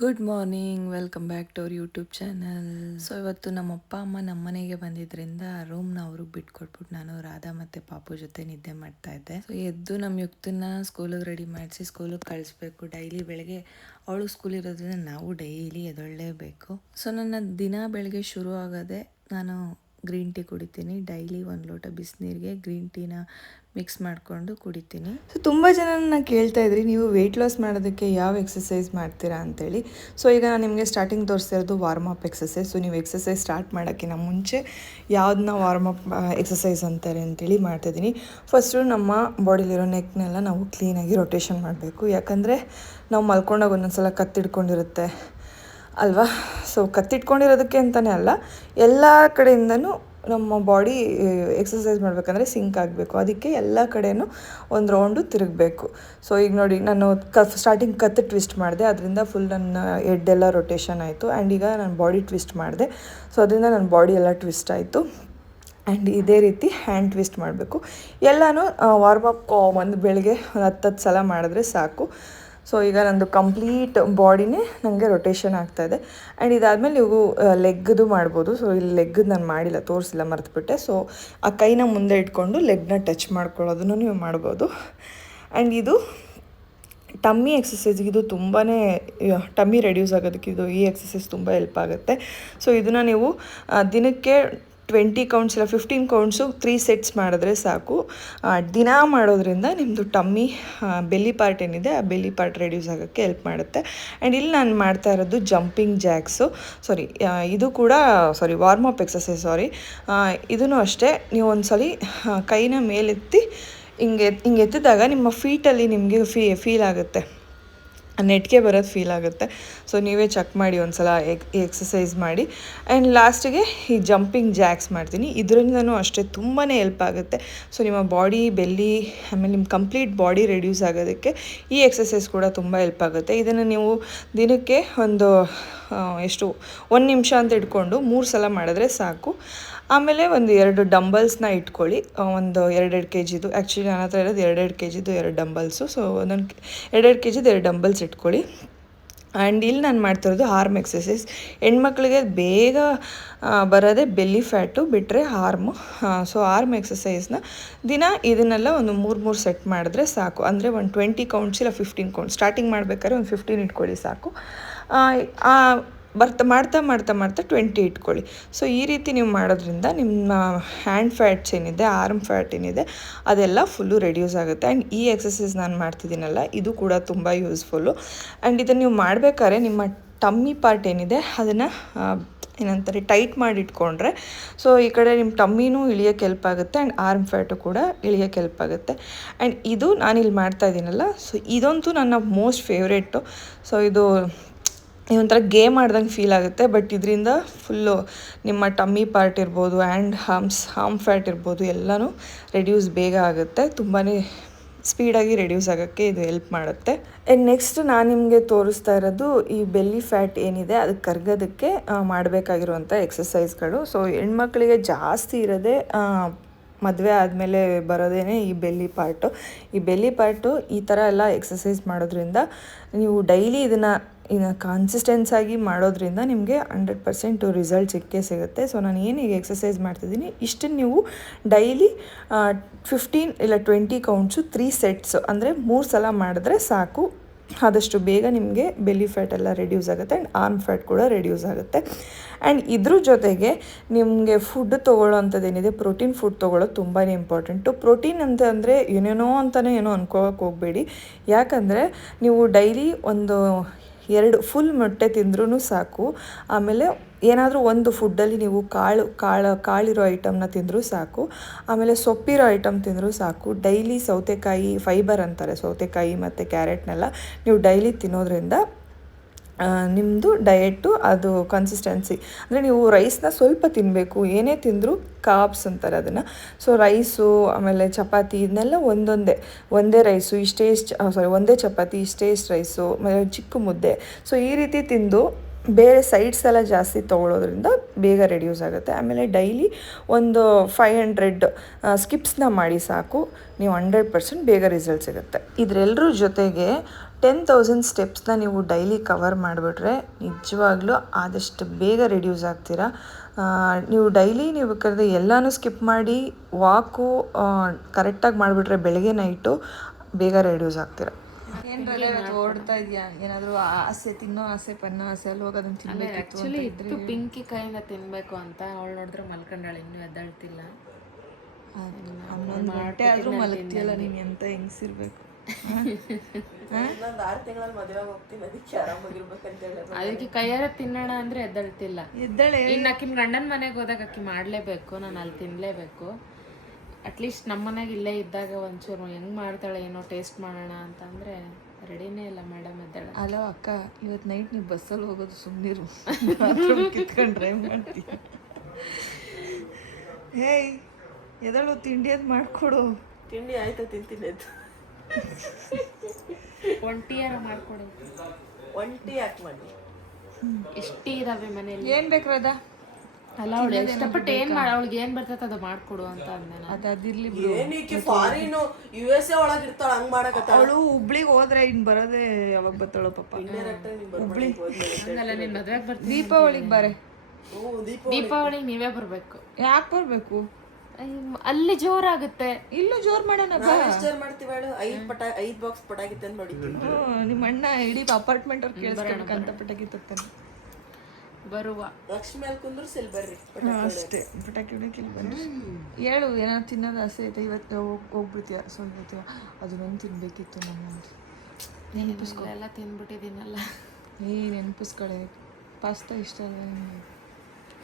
Good morning, welcome back to our YouTube channel. So ಇವತ್ತು ನಮ್ಮ ಅಪ್ಪ ಅಮ್ಮ ನಮ್ಮ ಮನೆಗೆ ಬಂದಿದ್ದರಿಂದ ರೂಮ್ನ ಅವ್ರಿಗೆ ಬಿಟ್ಕೊಟ್ಬಿಟ್ಟು ನಾನು ರಾಧಾ ಮತ್ತು ಪಾಪು ಜೊತೆ ನಿದ್ದೆ ಮಾಡ್ತಾ ಇದ್ದೆ. ಸೊ ಎದ್ದು ನಮ್ಮ ಯುಕ್ತನ ಸ್ಕೂಲಿಗೆ ರೆಡಿ ಮಾಡಿಸಿ ಸ್ಕೂಲಿಗೆ ಕಳಿಸ್ಬೇಕು. ಡೈಲಿ ಬೆಳಗ್ಗೆ ಅವಳು ಸ್ಕೂಲ್ ಇರೋದ್ರಿಂದ ನಾವು ಡೈಲಿ ಎದ್ದೇಳಲೇಬೇಕು. ಸೊ ನನ್ನ ದಿನ ಬೆಳಗ್ಗೆ ಶುರು ಆಗೋದೆ ನಾನು ಗ್ರೀನ್ ಟೀ ಕುಡಿತೀನಿ. ಡೈಲಿ 1 ಲೋಟ ಬಿಸಿನೀರಿಗೆ ಗ್ರೀನ್ ಟೀನ ಮಿಕ್ಸ್ ಮಾಡಿಕೊಂಡು ಕುಡಿತೀನಿ. ಸೊ ತುಂಬ ಜನ ನನ್ನ ಕೇಳ್ತಾ ಇದ್ರಿ, ನೀವು ವೆಯ್ಟ್ ಲಾಸ್ ಮಾಡೋದಕ್ಕೆ ಯಾವ ಎಕ್ಸಸೈಸ್ ಮಾಡ್ತೀರಾ ಅಂತೇಳಿ. ಸೊ ಈಗ ನಾನು ನಿಮಗೆ ಸ್ಟಾರ್ಟಿಂಗ್ ತೋರಿಸ್ತಾ ಇರೋದು ವಾರ್ಮ್ ಅಪ್ ಎಕ್ಸಸೈಸ್. ಸೊ ನೀವು ಎಕ್ಸಸೈಸ್ ಸ್ಟಾರ್ಟ್ ಮಾಡೋಕ್ಕಿಂತ ಮುಂಚೆ ಯಾವುದನ್ನ ವಾರ್ಮ್ ಅಪ್ ಎಕ್ಸಸೈಸ್ ಅಂತಾರೆ ಅಂತೇಳಿ ಮಾಡ್ತಾಯಿದ್ದೀನಿ. ಫಸ್ಟು ನಮ್ಮ ಬಾಡಿಲಿರೋ ನೆಕ್ನೆಲ್ಲ ನಾವು ಕ್ಲೀನಾಗಿ ರೊಟೇಷನ್ ಮಾಡಬೇಕು. ಯಾಕಂದರೆ ನಾವು ಮಲ್ಕೊಂಡಾಗ ಒಂದೊಂದು ಸಲ ಕತ್ತಿಡ್ಕೊಂಡಿರುತ್ತೆ ಅಲ್ವಾ. ಸೊ ಕತ್ತಿಟ್ಕೊಂಡಿರೋದಕ್ಕೆ ಅಂತಲೇ ಅಲ್ಲ, ಎಲ್ಲ ಕಡೆಯಿಂದನೂ ನಮ್ಮ ಬಾಡಿ ಎಕ್ಸಸೈಸ್ ಮಾಡಬೇಕಂದ್ರೆ ಸಿಂಕ್ ಆಗಬೇಕು. ಅದಕ್ಕೆ ಎಲ್ಲ ಕಡೆಯೂ ಒಂದು ರೌಂಡು ತಿರುಗಬೇಕು. ಸೊ ಈಗ ನೋಡಿ, ನಾನು ಸ್ಟಾರ್ಟಿಂಗ್ ಕತ್ತು ಟ್ವಿಸ್ಟ್ ಮಾಡಿದೆ, ಅದರಿಂದ ಫುಲ್ ನನ್ನ ಹೆಡ್ಡೆಲ್ಲ ರೊಟೇಷನ್ ಆಯಿತು. ಆ್ಯಂಡ್ ಈಗ ನಾನು ಬಾಡಿ ಟ್ವಿಸ್ಟ್ ಮಾಡಿದೆ, ಸೊ ಅದರಿಂದ ನನ್ನ ಬಾಡಿ ಎಲ್ಲ ಟ್ವಿಸ್ಟ್ ಆಯಿತು. ಆ್ಯಂಡ್ ಇದೇ ರೀತಿ ಹ್ಯಾಂಡ್ ಟ್ವಿಸ್ಟ್ ಮಾಡಬೇಕು. ಎಲ್ಲನೂ ವಾರ್ಮಪ್ ಒಂದು ಬೆಳಗ್ಗೆ 10 ಸಲ ಮಾಡಿದ್ರೆ ಸಾಕು. ಸೊ ಈಗ ನಂದು ಕಂಪ್ಲೀಟ್ ಬಾಡಿನೇ ನನಗೆ ರೊಟೇಷನ್ ಆಗ್ತಾಯಿದೆ. ಆ್ಯಂಡ್ ಇದಾದಮೇಲೆ ನೀವು ಲೆಗ್ದು ಮಾಡ್ಬೋದು. ಸೊ ಇಲ್ಲಿ ಲೆಗ್ದು ನಾನು ಮಾಡಿಲ್ಲ, ತೋರಿಸಿಲ್ಲ, ಮರೆತುಬಿಟ್ಟೆ. ಸೊ ಆ ಕೈನ ಮುಂದೆ ಇಟ್ಕೊಂಡು ಲೆಗ್ನ ಟಚ್ ಮಾಡ್ಕೊಳ್ಳೋದನ್ನು ನೀವು ಮಾಡ್ಬೋದು. ಆ್ಯಂಡ್ ಇದು ಟಮ್ಮಿ ಎಕ್ಸಸೈಸ್ಗೆ ಇದು ತುಂಬಾ ಟಮ್ಮಿ ರೆಡ್ಯೂಸ್ ಆಗೋದಕ್ಕೆ ಈ ಎಕ್ಸಸೈಸ್ ತುಂಬ ಹೆಲ್ಪ್ ಆಗುತ್ತೆ. ಸೊ ಇದನ್ನು ನೀವು ದಿನಕ್ಕೆ 20 ಕೌಂಟ್ಸ್ ಇಲ್ಲ 15 ಕೌಂಟ್ಸು 3 ಸೆಟ್ಸ್ ಮಾಡಿದ್ರೆ ಸಾಕು. ದಿನ ಮಾಡೋದ್ರಿಂದ ನಿಮ್ಮದು ಟಮ್ಮಿ ಬೆಲ್ಲಿ ಪಾರ್ಟ್ ಏನಿದೆ ಆ ಬೆಲ್ಲಿ ಪಾರ್ಟ್ ರೆಡ್ಯೂಸ್ ಆಗೋಕ್ಕೆ ಹೆಲ್ಪ್ ಮಾಡುತ್ತೆ. ಆ್ಯಂಡ್ ಇಲ್ಲಿ ನಾನು ಮಾಡ್ತಾ ಇರೋದು ಜಂಪಿಂಗ್ ಜಾಕ್ಸು. ಇದು ಕೂಡ ವಾರ್ಮಪ್ ಎಕ್ಸಸೈಸ್. ಇದೂ ಅಷ್ಟೇ, ನೀವು ಒಂದ್ಸಲಿ ಕೈನ ಮೇಲೆತ್ತಿ ಹಿಂಗೆ ಎತ್ತಿದಾಗ ನಿಮ್ಮ ಫೀಟಲ್ಲಿ ನಿಮಗೆ ಫೀಲ್ ಆಗುತ್ತೆ, ನೆಟ್ಗೆ ಬರೋದು ಫೀಲ್ ಆಗುತ್ತೆ. ಸೊ ನೀವೇ ಚೆಕ್ ಮಾಡಿ ಒಂದ್ಸಲ ಎಕ್ಸಸೈಸ್ ಮಾಡಿ. ಆ್ಯಂಡ್ ಲಾಸ್ಟಿಗೆ ಈ ಜಂಪಿಂಗ್ ಜಾಕ್ಸ್ ಮಾಡ್ತೀನಿ. ಇದರಿಂದನೂ ಅಷ್ಟೇ ತುಂಬಾ ಹೆಲ್ಪ್ ಆಗುತ್ತೆ. ಸೊ ನಿಮ್ಮ ಬಾಡಿ ಬೆಲ್ಲಿ ಆಮೇಲೆ ನಿಮ್ಮ ಕಂಪ್ಲೀಟ್ ಬಾಡಿ ರೆಡ್ಯೂಸ್ ಆಗೋದಕ್ಕೆ ಈ ಎಕ್ಸಸೈಸ್ ಕೂಡ ತುಂಬ ಹೆಲ್ಪ್ ಆಗುತ್ತೆ. ಇದನ್ನು ನೀವು ದಿನಕ್ಕೆ ಒಂದು 1 ನಿಮಿಷ ಅಂತ ಇಟ್ಕೊಂಡು 3 ಸಲ ಮಾಡಿದ್ರೆ ಸಾಕು. ಆಮೇಲೆ ಒಂದು 2 ಡಂಬಲ್ಸ್ನ ಇಟ್ಕೊಳ್ಳಿ, ಒಂದು 2 ಕೆಜಿದು. ಆ್ಯಕ್ಚುಲಿ ನನ್ನ ಹತ್ರ ಇರೋದು 2 ಕೆಜಿದು 2 ಡಂಬಲ್ಸು. ಸೊ ಒಂದೊಂದು 2 ಕೆಜಿದು 2 ಡಂಬಲ್ಸ್ ಇಟ್ಕೊಳ್ಳಿ. ಆ್ಯಂಡ್ ಇಲ್ಲಿ ನಾನು ಮಾಡ್ತಿರೋದು ಆರ್ಮ್ ಎಕ್ಸಸೈಸ್. ಹೆಣ್ಮಕ್ಳಿಗೆ ಬೇಗ ಬರೋದೇ ಬೆಲ್ಲಿ ಫ್ಯಾಟು ಬಿಟ್ಟರೆ ಆರ್ಮು. ಸೊ ಆರ್ಮ್ ಎಕ್ಸಸೈಸ್ನ ದಿನ ಇದನ್ನೆಲ್ಲ ಒಂದು 3 ಸೆಟ್ ಮಾಡಿದ್ರೆ ಸಾಕು. ಅಂದರೆ ಒಂದು 20 ಕೌಂಟ್ಸ್ ಇಲ್ಲ 15 ಕೌಂಟ್ಸ್. ಸ್ಟಾರ್ಟಿಂಗ್ ಮಾಡ್ಬೇಕಾದ್ರೆ ಒಂದು 15 ಇಟ್ಕೊಳ್ಳಿ ಸಾಕು. ಮಾಡ್ತಾ 20 ಇಟ್ಕೊಳ್ಳಿ. ಸೊ ಈ ರೀತಿ ನೀವು ಮಾಡೋದ್ರಿಂದ ನಿಮ್ಮ ಹ್ಯಾಂಡ್ ಫ್ಯಾಟ್ಸ್ ಏನಿದೆ, ಆರ್ಮ್ ಫ್ಯಾಟ್ ಏನಿದೆ, ಅದೆಲ್ಲ ಫುಲ್ಲು ರೆಡ್ಯೂಸ್ ಆಗುತ್ತೆ. ಆ್ಯಂಡ್ ಈ ಎಕ್ಸಸೈಸ್ ನಾನು ಮಾಡ್ತಿದ್ದೀನಲ್ಲ, ಇದು ಕೂಡ ತುಂಬ ಯೂಸ್ಫುಲ್ಲು. ಆ್ಯಂಡ್ ಇದನ್ನು ನೀವು ಮಾಡಬೇಕಾದ್ರೆ ನಿಮ್ಮ ಟಮ್ಮಿ ಪಾರ್ಟ್ ಏನಿದೆ ಅದನ್ನು ಏನಂತಾರೆ ಟೈಟ್ ಮಾಡಿ ಇಟ್ಕೊಂಡ್ರೆ ಸೊ ಈ ಕಡೆ ನಿಮ್ಮ ಟಮ್ಮಿನೂ ಇಳಿಯೋಕ್ಕೆ ಹೆಲ್ಪ್ ಆಗುತ್ತೆ. ಆ್ಯಂಡ್ ಆರ್ಮ್ ಫ್ಯಾಟು ಕೂಡ ಇಳಿಯೋಕ್ಕೆ ಹೆಲ್ಪ್ ಆಗುತ್ತೆ. ಆ್ಯಂಡ್ ಇದು ನಾನಿಲ್ಲಿ ಮಾಡ್ತಾ ಇದ್ದೀನಲ್ಲ, ಸೊ ಇದಂತೂ ನನ್ನ ಮೋಸ್ಟ್ ಫೇವ್ರೇಟು. ಸೊ ಇದು ಒಂಥರ ಗೇಮ್ ಆಡ್ದಂಗೆ ಫೀಲ್ ಆಗುತ್ತೆ. ಬಟ್ ಇದರಿಂದ ಫುಲ್ಲು ನಿಮ್ಮ ಟಮ್ಮಿ ಪಾರ್ಟ್ ಇರ್ಬೋದು ಆ್ಯಂಡ್ ಹಾರ್ಮ್ ಫ್ಯಾಟ್ ಇರ್ಬೋದು ಎಲ್ಲನೂ ರೆಡ್ಯೂಸ್ ಬೇಗ ಆಗುತ್ತೆ. ತುಂಬಾ ಸ್ಪೀಡಾಗಿ ರೆಡ್ಯೂಸ್ ಆಗೋಕ್ಕೆ ಇದು ಹೆಲ್ಪ್ ಮಾಡುತ್ತೆ. ಆ್ಯಂಡ್ ನೆಕ್ಸ್ಟ್ ನಾನು ನಿಮಗೆ ತೋರಿಸ್ತಾ ಇರೋದು ಈ ಬೆಲ್ಲಿ ಫ್ಯಾಟ್ ಏನಿದೆ ಅದಕ್ಕೆ ಕರಗೋದಕ್ಕೆ ಮಾಡಬೇಕಾಗಿರುವಂಥ ಎಕ್ಸಸೈಸ್ಗಳು. ಸೊ ಹೆಣ್ಮಕ್ಳಿಗೆ ಜಾಸ್ತಿ ಇರೋದೇ ಮದುವೆ ಆದಮೇಲೆ ಬರೋದೇ ಈ ಬೆಲ್ಲಿ ಪಾರ್ಟು. ಈ ಬೆಲ್ಲಿ ಪಾರ್ಟು ಈ ಥರ ಎಲ್ಲ ಎಕ್ಸಸೈಸ್ ಮಾಡೋದ್ರಿಂದ ನೀವು ಡೈಲಿ ಇದನ್ನು ಕನ್ಸಿಸ್ಟೆನ್ಸಾಗಿ ಮಾಡೋದ್ರಿಂದ ನಿಮಗೆ 100% ರಿಸಲ್ಟ್ ಸಿಕ್ಕೇ ಸಿಗುತ್ತೆ. ಸೊ ನಾನು ಏನು ಈಗ ಎಕ್ಸಸೈಸ್ ಮಾಡ್ತಿದ್ದೀನಿ ಇಷ್ಟನ್ನು ನೀವು ಡೈಲಿ 15 ಇಲ್ಲ 20 ಕೌಂಟ್ಸು 3 ಸೆಟ್ಸು ಅಂದರೆ 3 ಸಲ ಮಾಡಿದ್ರೆ ಸಾಕು. ಆದಷ್ಟು ಬೇಗ ನಿಮಗೆ ಬೆಲ್ಲಿ ಫ್ಯಾಟ್ ಎಲ್ಲ ರೆಡ್ಯೂಸ್ ಆಗುತ್ತೆ. ಆ್ಯಂಡ್ ಆರ್ಮ್ ಫ್ಯಾಟ್ ಕೂಡ ರೆಡ್ಯೂಸ್ ಆಗುತ್ತೆ. ಆ್ಯಂಡ್ ಇದ್ರ ಜೊತೆಗೆ ನಿಮಗೆ ಫುಡ್ ತೊಗೊಳ್ಳೋವಂಥದ್ದೇನಿದೆ, ಪ್ರೋಟೀನ್ ಫುಡ್ ತೊಗೊಳ್ಳೋದು ತುಂಬಾ ಇಂಪಾರ್ಟೆಂಟು. ಪ್ರೋಟೀನ್ ಅಂತ ಅಂದರೆ ಏನೇನೋ ಅಂತಲೇ ಏನೋ ಅನ್ಕೋಕ್ಕೆ ಹೋಗಬೇಡಿ. ಯಾಕಂದರೆ ನೀವು ಡೈಲಿ ಒಂದು 2 ಫುಲ್ ಮೊಟ್ಟೆ ತಿಂದ್ರೂ ಸಾಕು. ಆಮೇಲೆ ಏನಾದರೂ ಒಂದು ಫುಡ್ಡಲ್ಲಿ ನೀವು ಕಾಳಿರೋ ಐಟಮ್ನ ತಿಂದರೂ ಸಾಕು. ಆಮೇಲೆ ಸೊಪ್ಪಿರೋ ಐಟಮ್ ತಿಂದರೂ ಸಾಕು. ಡೈಲಿ ಸೌತೆಕಾಯಿ ಫೈಬರ್ ಅಂತಾರೆ, ಸೌತೆಕಾಯಿ ಮತ್ತು ಕ್ಯಾರೆಟ್ನೆಲ್ಲ ನೀವು ಡೈಲಿ ತಿನ್ನೋದ್ರಿಂದ ನಿಮ್ಮದು ಡಯೆಟ್ಟು ಅದು ಕನ್ಸಿಸ್ಟೆನ್ಸಿ ಅಂದರೆ ನೀವು ರೈಸ್ನ ಸ್ವಲ್ಪ ತಿನ್ನಬೇಕು. ಏನೇ ತಿಂದರೂ ಕಾರ್ಬ್ಸ್ ಅಂತಾರೆ ಅದನ್ನು. ಸೊ ರೈಸು ಆಮೇಲೆ ಚಪಾತಿ ಇದನ್ನೆಲ್ಲ ಒಂದೇ ರೈಸು ಒಂದೇ ಚಪಾತಿ ಇಷ್ಟೇ ರೈಸು ಆಮೇಲೆ ಚಿಕ್ಕ ಮುದ್ದೆ. ಸೊ ಈ ರೀತಿ ತಿಂದು ಬೇರೆ ಸೈಡ್ಸ್ ಎಲ್ಲ ಜಾಸ್ತಿ ತೊಗೊಳೋದ್ರಿಂದ ಬೇಗ ರೆಡ್ಯೂಸ್ ಆಗುತ್ತೆ. ಆಮೇಲೆ ಡೈಲಿ ಒಂದು 500 ಸ್ಕಿಪ್ಸ್ನ ಮಾಡಿ ಸಾಕು, ನೀವು 100% ಬೇಗ ರಿಸಲ್ಟ್ ಸಿಗುತ್ತೆ. ಇದರೆಲ್ಲರ ಜೊತೆಗೆ 10,000 ಸ್ಟೆಪ್ಸ್ನ ನೀವು ಡೈಲಿ ಕವರ್ ಮಾಡಿಬಿಟ್ರೆ ನಿಜವಾಗ್ಲೂ ಆದಷ್ಟು ಬೇಗ ರೆಡ್ಯೂಸ್ ಆಗ್ತೀರಾ. ನೀವು ಡೈಲಿ ನೀವು ಬೇಕಾದ್ರೆ ಎಲ್ಲನೂ ಸ್ಕಿಪ್ ಮಾಡಿ ವಾಕು ಕರೆಕ್ಟಾಗಿ ಮಾಡಿಬಿಟ್ರೆ ಬೆಳಗ್ಗೆ ನೈಟು ಬೇಗ ರೆಡ್ಯೂಸ್ ಆಗ್ತೀರಾ. ಏನು ಓಡ್ತಾ ಇದೆಯಾ? ಏನಾದರೂ ಆಸೆ, ತಿನ್ನೋ ಆಸೆ, ಪನ್ನೋ ಆಸೆ ಅಲ್ಲಿ ಹೋಗಿ ಅದನ್ನು ತಿನ್ನಬೇಕು. ಆ್ಯಕ್ಚುಲಿ ಇತ್ತು ಪಿಂಕಿ ಕೈಯಿಂದ ತಿನ್ನಬೇಕು ಅಂತ. ಅವಳು ನೋಡಿದ್ರೆ ಮಲ್ಕೊಂಡಾಳೆ, ಇನ್ನೂ ಎದ್ದಾಳ್ತಿಲ್ಲ. 11 ಗಂಟೆ ಆದರೂ ಮಲಗ್ತಿಯಲ್ಲ ನೀನು, ಎಂತ ಹೆಂಗಸಿರ್ಬೇಕು. ಇನ್ನೊಂದು 6 ತಿಂಗಳಲ್ಲಿ ಮದುವೆ ಹೋಗ್ತೀನಿ, ಅದಕ್ಕೆ ಆರಾಮಾಗಿರ್ಬೇಕಂತೇಳಿ ಅದಕ್ಕೆ ಕೈಯಾರ ತಿನ್ನೋಣ ಅಂದ್ರೆ ಎದ್ದಾಳ್ತಿಲ್ಲ. ಎದ್ದಾಳೆ. ಇನ್ನು ಆಕಿನ ಗಂಡನ ಮನೆಗೆ ಹೋದಾಗ ಅಕ್ಕಿ ಮಾಡಲೇಬೇಕು, ನಾನು ಅಲ್ಲಿ ತಿನ್ನಲೇಬೇಕು. ಅಟ್ಲೀಸ್ಟ್ ನಮ್ಮ ಮನೆಗೆ ಇಲ್ಲೇ ಇದ್ದಾಗ ಒಂಚೂರು ಹೆಂಗೆ ಮಾಡ್ತಾಳೆ ಏನೋ ಟೇಸ್ಟ್ ಮಾಡೋಣ ಅಂತಂದರೆ ರೆಡಿನೇ ಇಲ್ಲ ಮೇಡಮ್ ಎದ್ದಾಳೆ. ಅಲೋ ಅಕ್ಕ, ಇವತ್ತು ನೈಟ್ ನೀವು ಬಸ್ಸಲ್ಲಿ ಹೋಗೋದು ಸುಮ್ಮನಿರು, ಕಿತ್ಕೊಂಡು ಡ್ರೈವ್ ಮಾಡ್ತೀನಿ. ಹೇಯ್ ಎದಳು, ತಿಂಡಿ ಅದು ಮಾಡಿಕೊಡು. ತಿಂಡಿ ಆಯ್ತಾ? ತಿಂತೀನಿ ಅದು. ಒಂಟಿಯಾರ ಮಾಡ್ಕೊಡು. ಒಂಟಿ ಯಾಕೆ ಮಾಡಿ? ಎಷ್ಟು ಇದಾವೆ ಮನೇಲಿ. ಏನು ಬೇಕು ರಾಧ? ಅಲ್ಲ ಅವಳು ಇಷ್ಟಪಟ್ಟು ಏನು ಮಾಡಿ, ಅವಳಿಗೆ ಏನು ಬರ್ತೈತೆ ಅದು ಮಾಡ್ಕೊಡು ಅಂತ ಅಂದೆ ನಾನು. ಅದಿರ್ಲಿ. ಏನಕ್ಕೆ ಫಾರಿನ್ USA ಒಳಗೆ ಇರ್ತಾಳ ಹಂಗ್ ಮಾಡಕತ್ತಾಳ. ಅವಳು ಹುಬ್ಳಿಗೆ ಹೋದ್ರೆ ಇನ್ನು ಬರೋದೇ ಯಾವಾಗ ಬರ್ತಾಳೋ ಪಾಪ. ಹುಬ್ಳಿ ಹಂಗಲ್ಲ, ನೀನು ಮದುವೆಗೆ ಬರ್ತೀನಿ. ದೀಪಾವಳಿಗೆ ಬಾರೆ. ದೀಪಾವಳಿಗೆ ನೀವೇ ಬರಬೇಕು. ಯಾಕೆ ಬರಬೇಕು? ಅಲ್ಲಿ ಜೋರಾಗುತ್ತೆ. ಇಲ್ಲೂ ಜೋರು ಮಾಡೋಣ. ಜೋರ್ ಮಾಡ್ತೀವಿ ಹೇಳು. 5 ಬಾಕ್ಸ್ ಪಟಾಕಿ ತಂದು ಹೊಡಿತೀವಿ. ನಿಮ್ಮ ಅಣ್ಣ ಇಡೀ ಅಪಾರ್ಟ್ಮೆಂಟ್ ಅವ್ರು ಕೇಳಿಸ್ಕೊಂತ ಪಟಾಕಿ ತತ್ತಾನೆ. ಬರುವ ಲಕ್ಷ್ಮಿ ಅಲ್ಲಿ ಕುಂದ್ರು ಸೆಲ್ ಬರ್ರಿ. ಅಷ್ಟೇ, ಪಟಾಕಿ ಹೊಡಕ್ಕೆ ಬನ್ನಿ. ಹೇಳು, ಏನಾದ್ರು ತಿನ್ನೋದು ಆಸೆ ಐತೆ? ಇವತ್ತು ಹೋಗ್ಬಿಡ್ತೀಯ? ಸೊ ಇವತ್ತು ಅದನ್ನೊಂದು ತಿನ್ಬೇಕಿತ್ತು ನಮ್ಮ. ನೆನಪಿಸ್ಕೊ. ಎಲ್ಲ ತಿನ್ಬಿಟ್ಟಿದ್ದೀನಲ್ಲ. ನೆನಪಿಸ್ಕೊಳೆ. ಪಾಸ್ತಾ ಇಷ್ಟ ಅಲ್ಲ?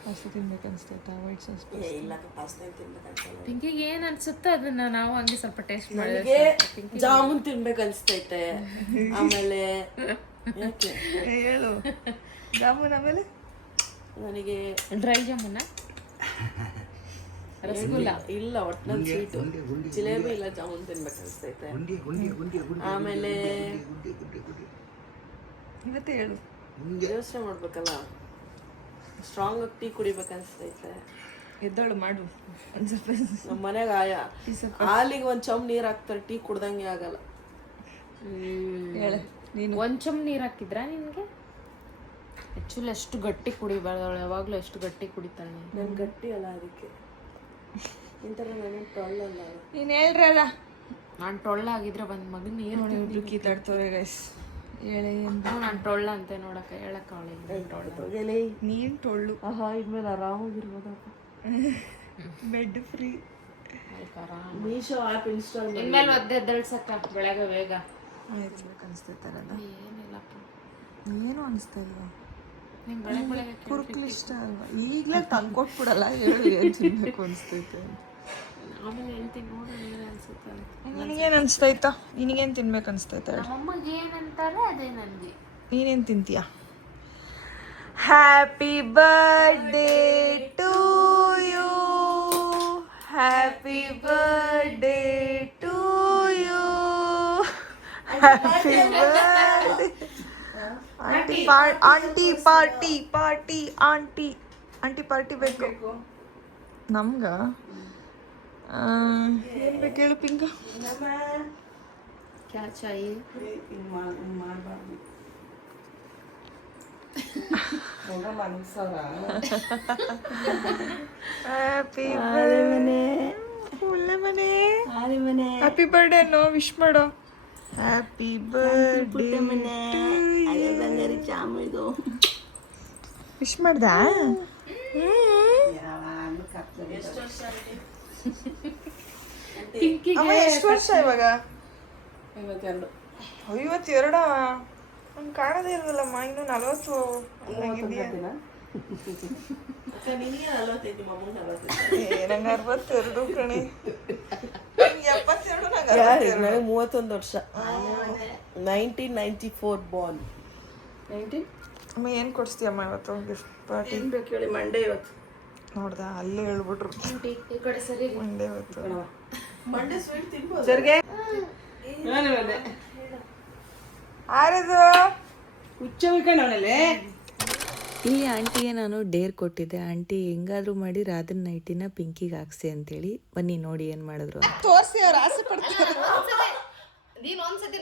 ಪಾಸ್ತಾ ತಿನ್ಬೇಕು ಅನ್ಸ್ತೈತಾ? ವೈಟ್ ಸಾಸ್ ಇಲ್ಲ, ಪಾಸ್ತಾ ತಿನ್ಬೇಕಂತ. ಪಿಂಕಿಗೆ ಏನು ಅನ್ಸುತ್ತೋ ಅದನ್ನ ನಾವು ಹಂಗೆ ಸ್ವಲ್ಪ ಟೇಸ್ಟ್ ಮಾಡಿ. ನನಗೆ ಜಾಮೂನ್ ತಿನ್ಬೇಕು ಅನ್ಸ್ತೈತೆ. ಆಮೇಲೆ ಹೇಳು ಜಾಮೂನ್. ಆಮೇಲೆ ನನಗೆ ಡ್ರೈ ಜಾಮೂನ, ರಸಗುಲ್ಲ ಇಲ್ಲ, ಒಟ್ನಲ್ಲಿ ಸ್ವೀಟು, ಜಿಲೇಬಿ ಇಲ್ಲ ಜಾಮೂನ್ ತಿನ್ಬೇಕು ಅನ್ಸ್ತೈತೆ. ಆಮೇಲೆ ಇವತ್ತೇ ಹೇಳು. ಯೋಚನೆ ಮಾಡ್ಬೇಕಲ್ಲ, ಸ್ಟ್ರಾಂಗ್ ಆಗಿ ಟೀ ಕುಡಿಬೇಕು ಅನ್ಸ್ತೈತೆ. ಎದ್ದಳು ಮಾಡು ಒಂದು ಸ್ವಲ್ಪ. ನಮ್ಮ ಮನೆಗೆ ಹಾಲಿಗೆ ಒಂದು ಚಮ್ ನೀರು ಹಾಕ್ತಾರೆ, ಟೀ ಕುಡ್ದಂಗೆ ಆಗಲ್ಲ. ಹೇಳು ನೀನು. ಒಂದು ಚಮ್ ನೀರು ಹಾಕಿದ್ರಾ ನಿನಗೆ? ಆ್ಯಕ್ಚುಲಿ ಅಷ್ಟು ಗಟ್ಟಿ ಕುಡಿಬಾರ್ದು, ಅವಳು ಯಾವಾಗಲೂ ಎಷ್ಟು ಗಟ್ಟಿ ಕುಡಿತಾಳೆ. ನಾನು ಗಟ್ಟಿ ಅಲ್ಲ, ಅದಕ್ಕೆ ಇಂಥರ ನಾನು ಟೊಳ್ಳಲ್ಲ. ನೀನು ಹೇಳ್ರಲ್ಲ. ನಾನು ಟೊಳ್ಳಾಗಿದ್ರೆ ಒಂದು ಮಗನ ನೀರು ಕೀತಾಡ್ತವ್ರೆ ಗೈಸ್. ಹೇಳಿ ಎಂದು ನಾನು ಟೊಳ್ಳ ಅಂತ ನೋಡಕ್ಕೆ ಹೇಳಕ್ಕೆ ಅವಳಿಗೆ ನೀನು ಟೊಳ್ಳು. ಆಹಾ, ಇದ್ಮೇಲೆ ಆರಾಮಾಗಿರ್ಬೋದಪ್ಪ. Bed free. Meesho app install ಮಾಡಿ. ಇನ್ಮೇಲೆ ಒದ್ದೆ ಎದ್ದಳ್ಸಕ್ಕ ಬೆಳಗ್ಗೆ ಬೇಗ ಅನಿಸ್ತೈತಾರಲ್ಲ. ಏನಿಲ್ಲಪ್ಪ, ಏನು ಅನಿಸ್ತಾ ಇಲ್ವಾ? ನಿಮ್ಗೆ ಬೆಳಗ್ಗೆ ಬೆಳಗ್ಗೆ ಕುರುಕ್ಲು ಇಷ್ಟ ಅಲ್ವಾ? ಈಗಲೇ ತಂದ್ಕೊಟ್ಬಿಡಲ್ಲ, ಹೇಳು ಏನು ತಿನ್ಬೇಕು ಅನಿಸ್ತೈತೆ. ಆಮೇಲೆ ಹೇಳ್ತೀನಿ ನೋಡು ಏನು ಅನ್ಸುತ್ತೆ. ನಿನಗೇನು ಅನಿಸ್ತೈತಾ? ನಿನಗೇನು ತಿನ್ಬೇಕು ಅನಿಸ್ತೈತೆ? ನಮ್ಮಮ್ಮಗೆ ಏನಂತಾರೆ ಅದೇ ನನಗೆ. ನೀನೇನು ತಿಂತೀಯ? Happy birthday to you, happy birthday to you, happy birthday. Aunty party party aunty aunty party ಬೇಕು ನಮ್ಗ. ಏನು ಬೇಕು ಹೇಳು ಪಿಂಕ? ಕ್ಯಾ ಚಾಹಿಯೆ? Happy birthday. Happy birthday no wish ಮಾಡೋ. ಹ್ಯಾಪಿ ಬರ್ಡೇ ವಿಶ್ ಮಾಡ್ದ? ಎಷ್ಟು ವರ್ಷ ಇವಾಗ? 52. ನಂಗೆ ಕಾಣದೇ ಇಲ್ವಲ್ಲಮ್ಮ, ಇನ್ನು 40 ನಂಗೆ 62 ಕಣೆ. 72 ನನಗೆ 31 ವರ್ಷ. 1994 ಬಾರ್ನ್. ಅಮ್ಮ ಏನು ಕೊಡಿಸ್ತೀಯಮ್ಮ ಇವತ್ತು ಗಿಫ್ಟ್ ಪಾರ್ಟಿ? ಏನು ಬೇಕು ಹೇಳಿ? ಮಂಡೇ ಇವತ್ತು. ನೋಡ್ದ ಅಲ್ಲೇ ಹೇಳ್ಬಿಟ್ರು ಈ ಕಡೆ ಸರಿ. ಮಂಡೇ ಇವತ್ತು. ಮಂಡೇ ಸ್ವೀಟ್ ತಿನ್ಬೋದು. ಜರ್ಗೆ ಆರದು ಹುಚ್ಚ ಉಳ್ಕೊಂಡವನಲ್ಲೇ. ಇಲ್ಲಿ ಆಂಟಿಗೆ ನಾನು ಡೇರ್ ಕೊಟ್ಟಿದ್ದೆ, ಆಂಟಿ ಹೆಂಗಾದ್ರೂ ಮಾಡಿ ರಾಧನ್ ನೈಟಿನ ಪಿಂಕಿಗೆ ಹಾಕ್ಸಿ ಅಂತೇಳಿ. ಬನ್ನಿ ನೋಡಿ ಏನು ಮಾಡಿದ್ರು. ತೋರಿಸಿ ಅವ್ರು ಆಸೆ ಪಡ್ತಾರೆ. ನೀನು ಒಂದ್ಸತಿ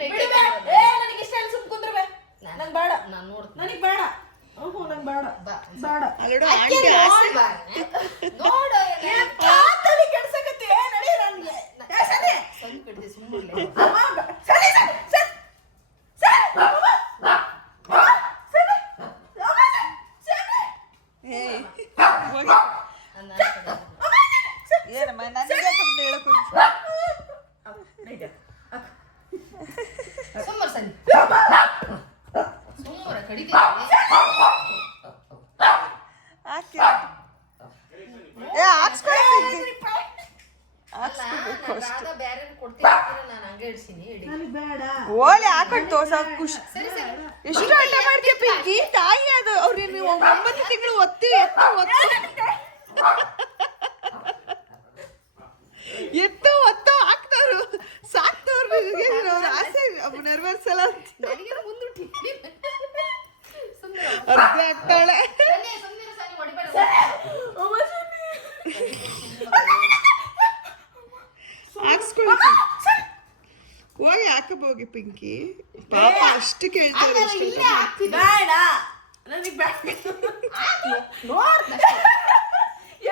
ನಂಗೆ ಬೇಡ, ನಾನು ನೋಡ್ತೀನಿ. ನನಗೆ ಬೇಡ, ನಂಗೆ ಬೇಡ, ಬೇಡ. ನೋಡು ತಲೆ ಕೆಡ್ಸಕತ್ತಿ, ನಡಿ ನನ್ಗೆ. ಏ, ಸರಿ. ಸ್ವಲ್ಪ ಹಿಡ್ದು ಸುಮ್ಮನೆ ಅಮ್ಮ, ಸರಿ, ಸರಿ, ಸರಿ, ಸರಿ, ಅಮ್ಮ, ಅಮ್ಮ, ಸರಿ, ಅಮ್ಮ, ಸರಿ. ಏನಮ್ಮ ನನಗೆ ಹೇಳಕ್ ಸುಮ್ಮನೆ ಸರಿ ಸುಮ್ಮನೆ ಕಡಿತೀನಿ ಬೇರೆ ಕೊಡ್ತೀನಿ ನಾನು ಹಂಗೆ ಇಡ್ತೀನಿ ನನಗೆ ಬೇಡ. ಓಲೆ ಹಾಕೊಂಡು ತೋರ್ಸ ಖುಷಿ. ಸರಿ ಸರಿ ಎಷ್ಟು ಆಟ ಮಾಡ್ತೀಯ ಪಿಂಕಿ? ತಾಯಿ ಅದು ಅವ್ರಿಗೆ ನೀವು 9 ತಿಂಗಳು ಒತ್ತಿ ಎತ್ತು ಒತ್ತು ಹಾಕ್ತವ್ರು ಸಾಕ್ತವ್ರು ಅವ್ರ ಆಸೆ ನೆರವೇರ್ಸಲ್ಲ ನನಗೆ ಮುಂದುಟ್ಟಿ ಸುಮ್ಮನೆ ಅರ್ಧ ಆಗ್ತಾಳೆ. ಸುಮ್ಮನೆ ಸರಿ ಹೊಡಿಬೇಡ ಅಮ್ಮ, ಸರಿ. ಹಾಕ್ಸ್ಕೊಳ್ತಿ ಹೋಗಿ ಹಾಕಬೋಗಿ ಪಿಂಕಿ. ಪಾಪ ಅಷ್ಟು ಕೇಳ್ತಾರೆ. ಬೇಡ, ನನಗೆ ಬೇಡ.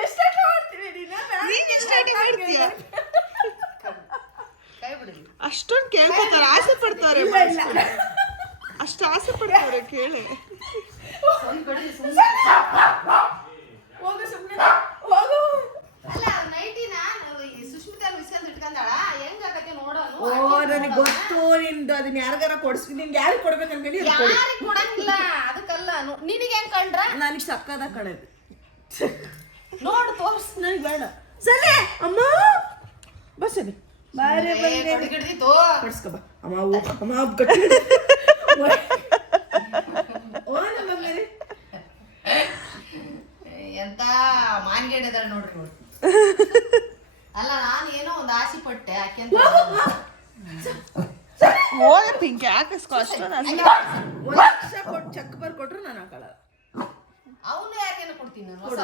ಎಷ್ಟಾಟ ಮಾಡ್ತೀವಿ ನೀನು? ನೀನ್ ಎಷ್ಟು ಆಟ ಮಾಡ್ತೀಯ? ಕೈ ಬಿಡಿ ಅಷ್ಟೊಂದು ಕೇಳ್ಕೊತಾರೆ, ಆಸೆ ಪಡ್ತಾರೆ. ಅಷ್ಟು ಆಸೆ ಪಡ್ತಾರೆ ಕೇಳಿ. ಸ್ವಲ್ಪ ಬಿಡಿ ಸುಮ್ಮನೆ ಹೋಗು, ಸುಮ್ಮನೆ ಹೋಗು. ಅಲ್ಲ ನೈಟಿನ ಸುಷ್ಮಿತಾ ವಿಸ್ಕೊಂಡ್ ಇಟ್ಕೊಂಡಾಳ ಹೆಂಗಾಗತ್ತೆ ನೋಡೋಣ. ಓ, ನನಗೆ ಗೊತ್ತು ನಿಂದು. ಅದನ್ನ ಯಾರಿಗಾರ ಕೊಡಿಸ್ತೀನಿ. ನಿನ್ಗೆ ಯಾರಿಗೆ ಕೊಡ್ಬೇಕು ಅನ್ಕೊಂಡು ಯಾರಿಗ್ ಕೊಡಂಗಿಲ್ಲ ಅದಕ್ಕಲ್ಲ ನಿನಗೆ ಹೆಂಗ್ ಕಂಡ್ರ ನನಗೆ ಸಕ್ಕದ ಕಳೆದು ನೋಡು ತೋರ್ಸ್ ನನಗೆ ಬೇಡ. ಸರಿ ಅಮ್ಮ, ಬಸ್ ಸರಿ ಬಾರೆ ಬಂದೆ. ಹಿಡಿದಿತ್ತು ಕೊಡಿಸ್ಕೊ ಬಾ ಅಮ್ಮ. ಅಮ್ಮ ಗಟ್ಟಿ ಓ ನಮ್ಮ ಬಂಗಾರಿ. ಎಂತ ಮಾನ್ಗೇಡಿದಾಳ ನೋಡ್ರಿ ಇವ್ಳು. ಅಲ್ಲ ನಾನು ಏನೋ ಒಂದು ಆಸೆ ಪಟ್ಟೆ ಯಾಕೆ ಅಂತ ಹೋಗ ಪಿಂಕಿ ಹಾಕಿಸ್ಕೊ. ಅಷ್ಟು $1 ಲಕ್ಷ ಕೊಟ್ಟು ಚೆಕ್ ಬರ್ಕೊಟ್ರು ನಾನು ಹಾಕಲ್ಲ. ಅವನು ಯಾರಿಗೇನೋ ಕೊಡ್ತೀನಿ ನಾನು ಹೊಸ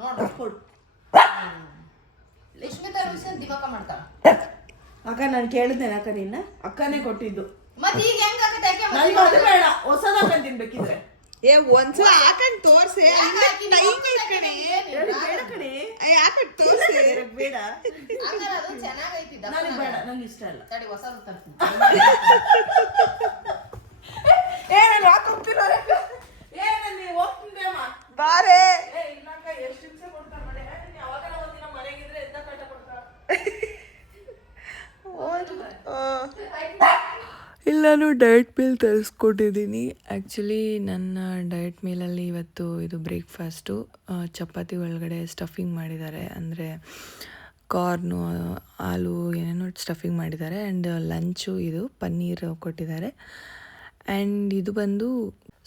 ನೋಡ್ರಿ ಕೊಡು. ಲಕ್ಷ್ಮಿತಾ ವಿಷಯ ದಿಮಾಕ ಮಾಡ್ತಾಳ. ಅಕ್ಕ ನಾನು ಕೇಳಿದ್ದೇನೆ ಅಕ್ಕ, ನಿನ್ನ ಅಕ್ಕನೇ ಕೊಟ್ಟಿದ್ದು. ಮತ್ತೆ ಈಗ ಹೆಂಗಾಗತ್ತೆ ಯಾಕೆ ನನಗೆ ಅದು ಬೇಡ, ಹೊಸದ ಹಾಕೊಂತೀನಿ ಬೇಕಿದ್ರೆ. ಏ ಒಂದ್ಸಲ ಹಾಕೊಂಡ್ ತೋರ್ಸೆ. ಬೇಡ ಕಣೆ, ಹಾಕೊಂಡ್ ತೋರ್ಸೆ. ನನಗೆ ಬೇಡ. ಹಂಗಾರೆ ಅದು ಚೆನ್ನಾಗೈತಿ ನನಗೆ ಬೇಡ, ನನಗೆ ಇಷ್ಟ ಇಲ್ಲ. ತಡಿ ಹೊಸದು ತರ್ತೀನಿ. ನಾನು ಹಾಕೋಗ್ತೀರ ನಾನು ಹೋಗ್ತಿದ್ದೆ ಅಮ್ಮ. ಬಾರೆ ಏ ಇಲ್ಲಕ್ಕ, ಎಷ್ಟು ಹಿಂಸೆ ಕೊಡ್ತಾರೆ ಮನೆ. ಯಾವಾಗ ಒಂದಿನ ಮನೆಗಿದ್ರೆ ಎದ್ದ ಕಟ್ಟ ಕೊಡ್ತಾರೆ. ಇಲ್ಲಿ ನಾನು ಡಯಟ್ ಮೀಲ್ ತರಿಸ್ಕೊಟ್ಟಿದ್ದೀನಿ. ಆ್ಯಕ್ಚುಲಿ ನನ್ನ ಡಯಟ್ ಮೀಲಲ್ಲಿ ಇವತ್ತು ಇದು ಬ್ರೇಕ್ಫಾಸ್ಟು. ಚಪಾತಿ ಒಳಗಡೆ ಸ್ಟಫಿಂಗ್ ಮಾಡಿದ್ದಾರೆ, ಅಂದರೆ ಕಾರ್ನು, ಹಾಲು ಏನೇನೋ ಸ್ಟಫಿಂಗ್ ಮಾಡಿದ್ದಾರೆ. ಆ್ಯಂಡ್ ಲಂಚು ಇದು ಪನ್ನೀರ್ ಕೊಟ್ಟಿದ್ದಾರೆ. ಆ್ಯಂಡ್ ಇದು ಬಂದು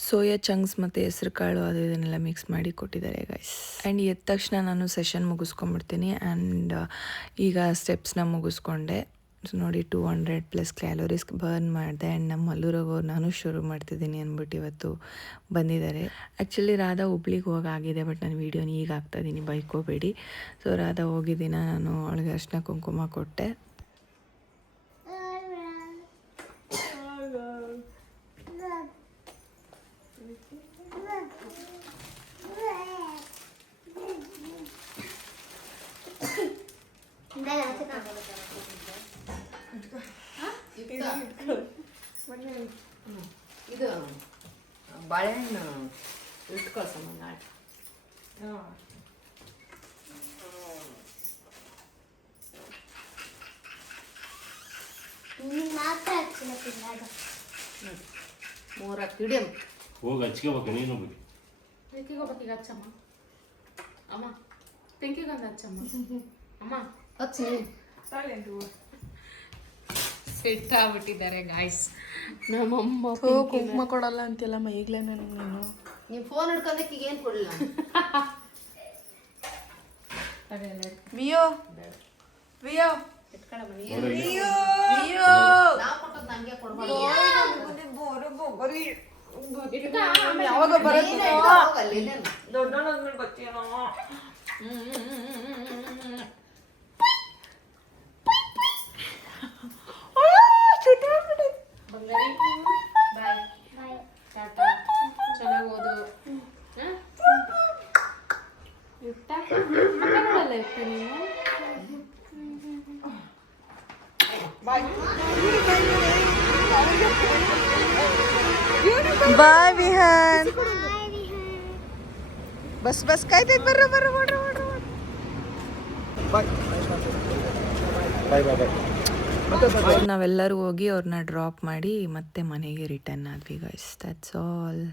ಸೋಯಾ ಚಂಕ್ಸ್ ಮತ್ತು ಹೆಸ್ರು ಕಾಳು ಅದು ಇದನ್ನೆಲ್ಲ ಮಿಕ್ಸ್ ಮಾಡಿ ಕೊಟ್ಟಿದ್ದಾರೆ ಗೈಸ್. ಆ್ಯಂಡ್ ಎದ್ದ ತಕ್ಷಣ ನಾನು ಸೆಷನ್ ಮುಗಿಸ್ಕೊಂಡ್ಬಿಡ್ತೀನಿ. ಆ್ಯಂಡ್ ಈಗ ಸ್ಟೆಪ್ಸ್ನ ಮುಗಿಸ್ಕೊಂಡೆ. ನೋಡಿ 200+ ಕ್ಯಾಲೋರೀಸ್ ಬರ್ನ್ ಮಾಡಿದೆ. ಆ್ಯಂಡ್ ನಮ್ಮ ಮಲ್ಲೂರಾಗೋ ನಾನು ಶುರು ಮಾಡ್ತಿದ್ದೀನಿ ಅಂದ್ಬಿಟ್ಟು ಇವತ್ತು ಬಂದಿದ್ದಾರೆ. ಆ್ಯಕ್ಚುಲಿ ರಾಧಾ ಹುಬ್ಳಿಗೆ ಹೋಗಾಗಿದೆ, ಬಟ್ ನಾನು ವೀಡಿಯೋನ ಈಗ ಹಾಕ್ತಾಯಿದ್ದೀನಿ, ಬೈಕೋಬೇಡಿ. ಸೊ ರಾಧಾ ಹೋಗಿದ್ದಿನ ನಾನು ಅವಳಿಗೆ ಅರ್ಶಿನ ಕುಂಕುಮ ಕೊಟ್ಟೆ. ಇದು ಬಾಳೆಹಣ್ಣು ಇಟ್ಕೊಳ್ಸಮ್ಮ ನಾಳೆ. ಮೂರಕ್ಕೆ ಹಿಡಿಯಮ್ಮ. ಹೋಗಿ ಹಚ್ಕೋಬೇಕು ನೀನು ಹೋಗಿ. ಪಿಂಕಿಗೆ ಹೋಗ್ಬೇಕೀಗ ಹಚ್ಚಮ್ಮ. ಅಮ್ಮ ಪಿಂಕಿಗೆ ಒಂದು ಹಚ್ಚಮ್ಮ. ಅಮ್ಮ ಹಚ್ಚಿ ಸೆಟ್ ಆಗ್ಬಿಟ್ಟಿದ್ದಾರೆ ಗಾಯ್ಸ್. ನಮ್ಮಮ್ಮ ಕುಂಕುಮ ಕೊಡಲ್ಲ ಅಂತೆಲ್ಲಮ್ಮ ಈಗಲೇ ನನಗೆ. ನೀವು ಫೋನ್ ಹಿಡ್ಕೊಂಡಕ್ಕೆ ಈಗ ಏನು ಕೊಡಲಿಲ್ಲ. ವಿಯೋ ವಿಯೋ ನಾವು ಕೊಟ್ಟದ್ದು ನನಗೆ ಕೊಡ್ಬಾರ್ದು. ಯಾವಾಗ ಬರುತ್ತೆ ಹೋಗಲ್ಲ ದೊಡ್ಡವನಾದ್ಮೇಲೆ ಬರ್ತೀಯನೋ. ಬಂಗಾರಿ ಬಾಯ್. ಹೋಗ್ತಾಳೆ ಅಪ್ಪ ನೀನು ಬಾಯ್ ವಿಹಾನ್. ಬಸ್ ಕಾಯ್ತೈತೆ ಬರ್ರ ಬರ್ರ ಬರ್ರ ಬರ್ರ. ನಾವೆಲ್ಲರೂ ಹೋಗಿ ಅವ್ರನ್ನ ಡ್ರಾಪ್ ಮಾಡಿ ಮತ್ತೆ ಮನೆಗೆ ರಿಟರ್ನ್ ಆದ್ವಿ ಗೈಸ್. That's all.